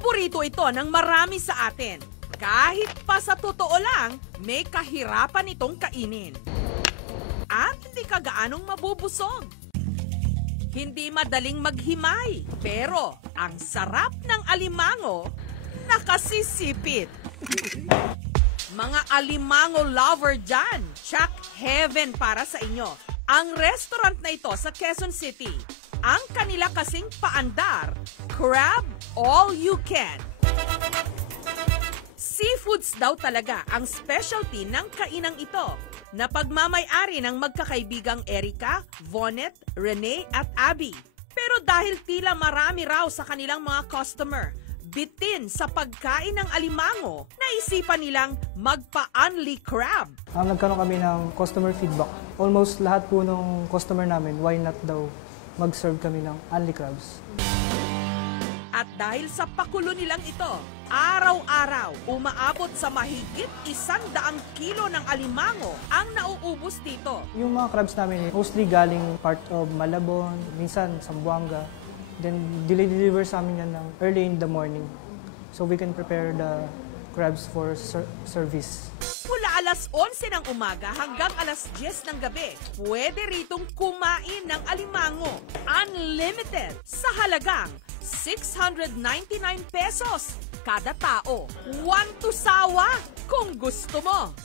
Paborito ito ng marami sa atin. Kahit pa sa totoo lang, may kahirapan itong kainin. At hindi ka gaanong mabubusog. Hindi madaling maghimay, pero ang sarap ng alimango, nakasisipit. Mga alimango lover dyan, Chuck Heaven para sa inyo. Ang restaurant na ito sa Quezon City, ang kanila kasing paandar, crab all you can. Seafoods daw talaga ang specialty ng kainang ito, na pagmamay-ari ng magkakaibigang Erica, Vonnet, Rene at Abby. Pero dahil tila marami raw sa kanilang mga customer bitin sa pagkain ng alimango, naisipan nilang magpa-unli crab. Nagkaroon kami ng customer feedback. Almost lahat po ng customer namin, why not daw mag-serve kami ng unli crabs. At dahil sa pakulo nilang ito, araw-araw umaabot sa mahigit 100 kilo ng alimango ang nauubos dito. Yung mga crabs namin, mostly galing part of Malabon, minsan Zamboanga. Then, deliver sa amin yan ng early in the morning. So we can prepare the crabs for service. Mula alas 11 ng umaga hanggang alas 10 ng gabi, pwede ritong kumain ng alimango. Unlimited sa halagang 699 pesos kada tao. One to sawa kung gusto mo.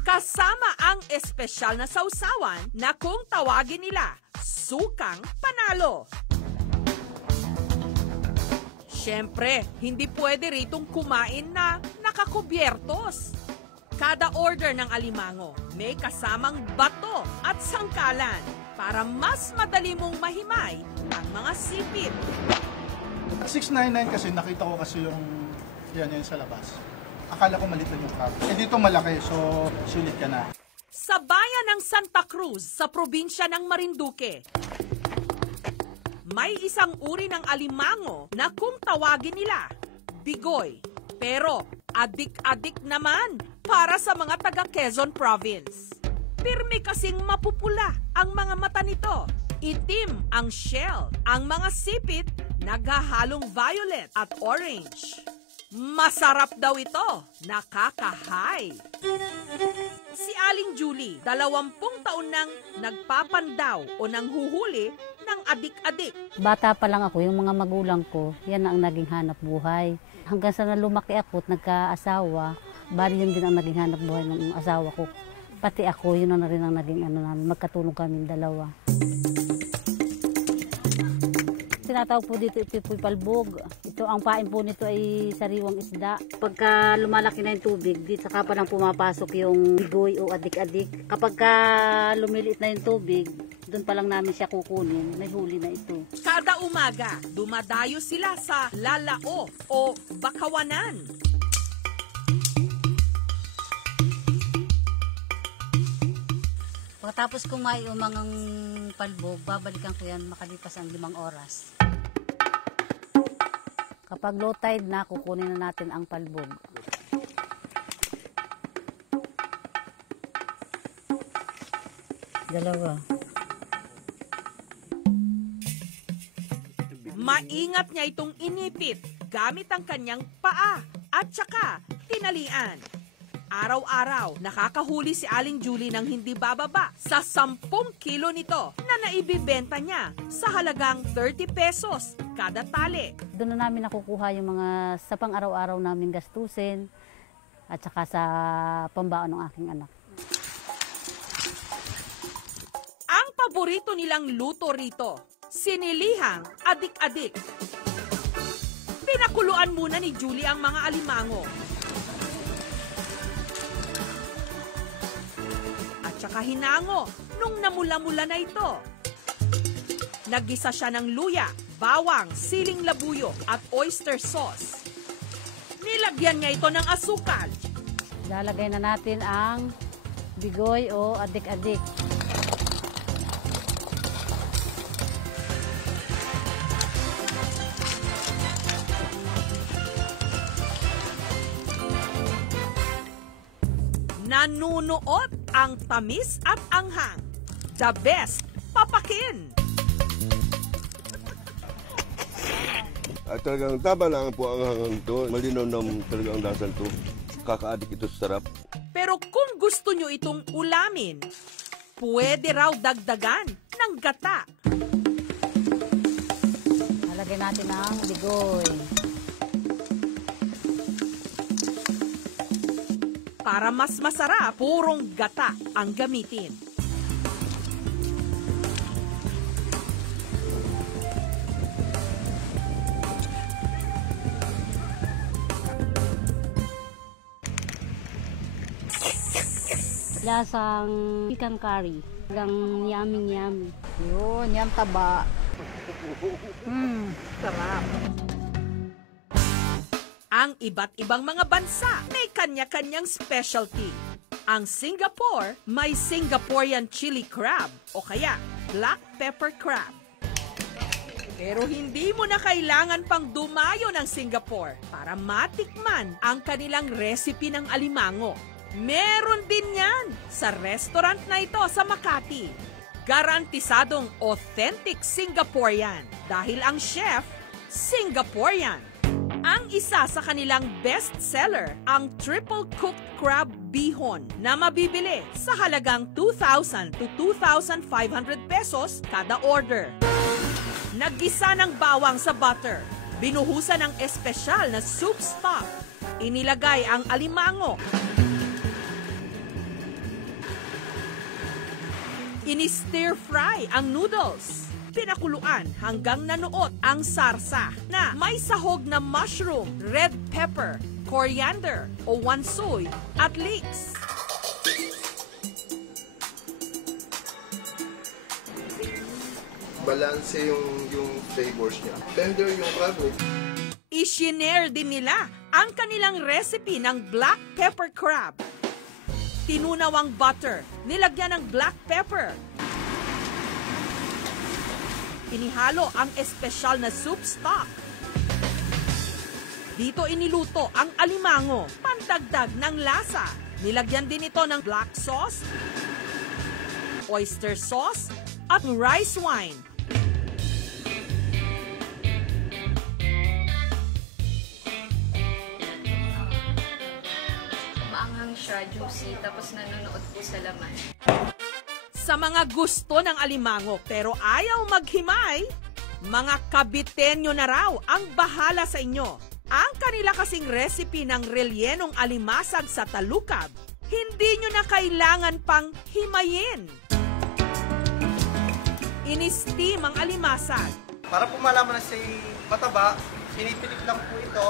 Kasama ang espesyal na sausawan na kung tawagin nila, sukang panalo. Siyempre, hindi pwede ritong kumain na nakakubyertos. Kada order ng alimango, may kasamang bato at sangkalan para mas madali mong mahimay ang mga sipit. 699 kasi nakita ko kasi yung yan sa labas. Akala ko maliit lang yung crab. Eh dito malaki, so sulit ka na. Sa bayan ng Santa Cruz, sa probinsya ng Marinduque, may isang uri ng alimango na kung tawagin nila, bigoy. Pero adik-adik naman para sa mga taga Quezon Province. Pirmi kasing mapupula ang mga mata nito. Itim ang shell. Ang mga sipit naghahalong violet at orange. Masarap daw ito. Nakakahay. Si Aling Julie, 20 taon nang nagpapandaw o nanghuhuli ng adik-adik. Bata pa lang ako, yung mga magulang ko, yan ang naging hanap buhay. Hanggang sa lumaki ako at nagkaasawa, bali yun din ang naging hanap buhay ng asawa ko. Pati ako, yun na rin ang naging magkatulong kami dalawa. Tinatawag po dito ipipoy palbog. Ito, ang pain po nito ay sariwang isda. Pagka lumalaki na yung tubig, dito saka pa lang pumapasok yung bigoy o adik-adik. Kapag lumiliit na yung tubig, doon pa lang namin siya kukunin. May huli na ito. Kada umaga, dumadayo sila sa lalao o bakawanan. Pagkatapos kumain umangang palbog, babalikan ko yan makalipas ang 5 oras. Kapag low tide na, kukunin na natin ang palbog. Dalawa. Maingat niya itong inipit gamit ang kanyang paa at saka tinalian. Araw-araw, nakakahuli si Aling Julie ng hindi bababa sa 10 kilo nito na naibibenta niya sa halagang 30 pesos kada tali. Doon na namin nakukuha yung mga sa pang-araw-araw naming gastusin at saka sa pambaon ng aking anak. Ang paborito nilang luto rito, sinilihang adik-adik. Pinakuluan muna ni Julie ang mga alimango. Tsaka hinango nung namula-mula na ito. Naggisa siya ng luya, bawang, siling labuyo at oyster sauce. Nilagyan niya ito ng asukal. Lalagay na natin ang bigoy o adik-adik. Nanunuot ang tamis at anghang. The best, papakin! At talagang tama lang po ang hangang ito. Malinaw na talaga ang lasa ito. Kakaadik ito sa sarap. Pero kung gusto nyo itong ulamin, pwede raw dagdagan ng gata. Lagyan natin ng bigoy. Para mas masarap, purong gata ang gamitin. Lasang chicken curry. Lang yummy. Yun, yan taba. Sarap. Ang iba't ibang mga bansa may kanya-kanyang specialty. Ang Singapore may Singaporean chili crab o kaya black pepper crab. Pero hindi mo na kailangan pang dumayo ng Singapore para matikman ang kanilang recipe ng alimango. Meron din yan sa restaurant na ito sa Makati. Garantisadong authentic Singaporean dahil ang chef, Singaporean. Ang isa sa kanilang best seller, ang triple cooked crab bihon na mabibili sa halagang 2,000 to 2,500 pesos kada order. Naggisa ng bawang sa butter, binuhusan ng espesyal na soup stock, inilagay ang alimango, ini-stir fry ang noodles. Pinakuluan hanggang nanuot ang sarsa na may sahog na mushroom, red pepper, coriander o wansoy at leeks. Balanse yung flavors niya. Tender yung crab. I-shinare din nila ang kanilang recipe ng black pepper crab. Tinunaw ang butter, nilagyan ng black pepper. Inihalo ang espesyal na soup stock. Dito iniluto ang alimango, pandagdag ng lasa. Nilagyan din ito ng black sauce, oyster sauce, at rice wine. Maanghang siya, juicy, tapos nanonood po sa laman. Sa mga gusto ng alimango pero ayaw maghimay, mga kabitenyo na raw ang bahala sa inyo. Ang kanila kasing recipe ng relyenong alimasag sa talukab, hindi nyo na kailangan pang himayin. Ini-steam ang alimasag. Para po malaman na si mataba, pinipilik lang po ito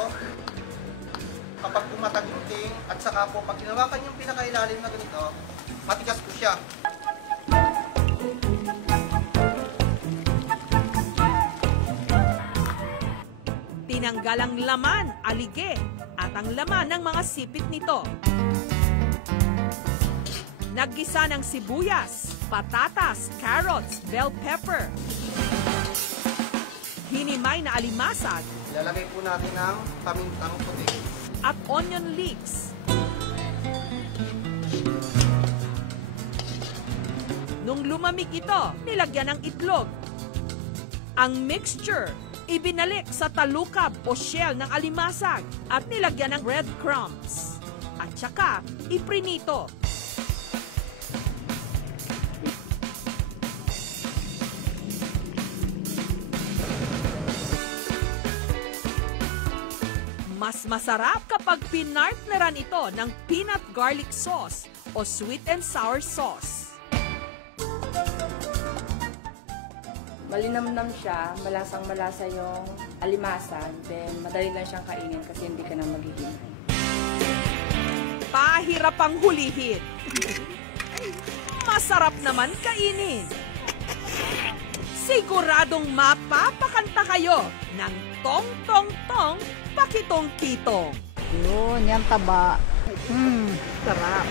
kapag pumatagunting at saka po pag ginawakan yung pinakailalim na ganito, matigas po siya. Tinanggal ang laman, alige, at ang laman ng mga sipit nito. Naggisa ng sibuyas, patatas, carrots, bell pepper. Hinimay na alimasag. Ilalagay po natin ang pamintang puti. At onion leeks. Nung lumamig ito, nilagyan ng itlog. Ang mixture, ibinalik sa talukab o shell ng alimasag at nilagyan ng breadcrumbs. At saka, iprinito. Mas masarap kapag pinartneran ito ng peanut garlic sauce o sweet and sour sauce. Malinamnam siya, malasang-malasa yung alimasag, then madali lang siyang kainin kasi hindi ka na maghihinay. Pahirap ang hulihin. Masarap naman kainin. Siguradong mapapakanta kayo ng tong-tong-tong, pakitong-kitong. Yun, yan taba. Sarap.